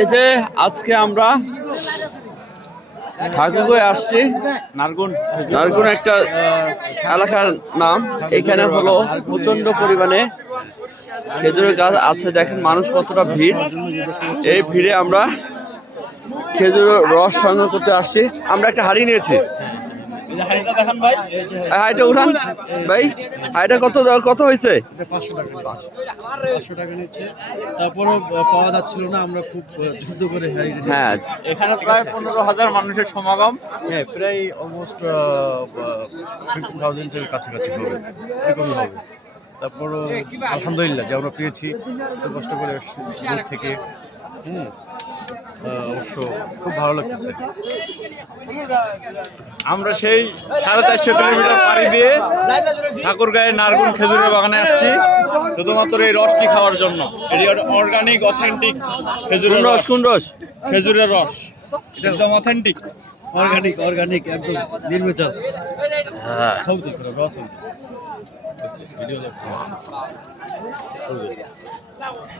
এই যে আজকে আমরা ঠাকুরগাঁয়ে আসছি। নারগুন একটা এলাকার নাম। এখানে হলো প্রচন্ড পরিমাণে খেজুরের গাছ আছে। দেখেন মানুষ কতটা ভিড়। এই ভিড়ে আমরা খেজুরের রস সংগ্রহ করতে আসছি। আমরা একটা হাড়ি নিয়েছি। হাইটা উঠান ভাই, হাইটা কত হয়েছে? 500 টাকা নিচ্ছে। তারপরও পাওয়া যাচ্ছিল না, আমরা খুব যুদ্ধ করে হ্যাঁ, এখানে প্রায় 15,000 মানুষের সমাগম। হ্যাঁ, প্রায় অলমোস্ট 15,000 এর কাছাকাছি হবে, এরকমই হবে। তারপরও আলহামদুলিল্লাহ যে আমরা পেয়েছি, এত কষ্ট করে এসেছি দূর থেকে। অবশ্য খুব ভালো লাগতেছে। আমরা সেই 450 কিলোমিটার পাড়ি দিয়ে ঠাকুরগাঁয়ের নারগুন খেজুরের বাগানে আসছি শুধুমাত্র এই রসটি খাওয়ার জন্য। এটি অর্গানিক অথেন্টিক খেজুরের রস। কোন রস? খেজুরের রস, একদম অথেন্টিক অর্গানিক একদম নির্ভেজাল। হ্যাঁ, সৌদি করে রস ভিডিও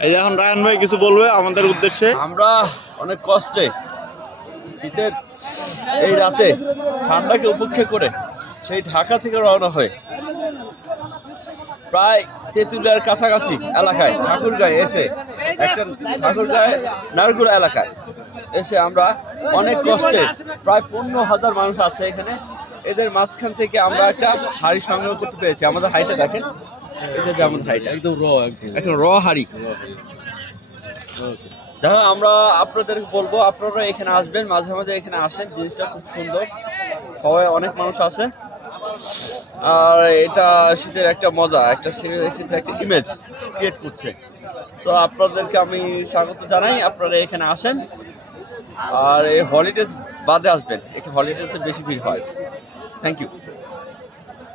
এই যে এখন রায়হান ভাই কিছু বলবে আমাদের উদ্দেশ্যে। আমরা অনেক কষ্টে শীতের এই রাতে ঠান্ডাকে উপেক্ষা করে সেই ঢাকা থেকে রওনা হয়ে প্রায় তেঁতুলিয়ার কাছাকাছি এলাকায় ঠাকুরগাঁয়ে এসে একটা নারগুড়া এলাকায় এসে আমরা অনেক কষ্টে প্রায় 15,000 মানুষ আছে এখানে। এদের মাঝখান থেকে আমরা একটা হাড়ি সংগ্রহ করতে পেরেছি। আমাদের হাড়িটা দেখেন, এটা যেমন হাড়িটা একদম একদম র হাড়ি। দেখো, আমরা আপনাদেরকে বলবো আপনারা এখানে আসবেন, মাঝে মাঝে এখানে আসেন। জিনিসটা খুব সুন্দর, সবাই অনেক মানুষ আসে। আর এটা শীতের একটা মজা, একটা শীতের একটা ইমেজ ক্রিয়েট করছে। তো আপনাদেরকে আমি স্বাগত জানাই, আপনারা এখানে আসেন। আর এই হলিডেজ বাদে আসবেন, এখানে হলিডেজে বেশি ভিড় হয়। Thank you.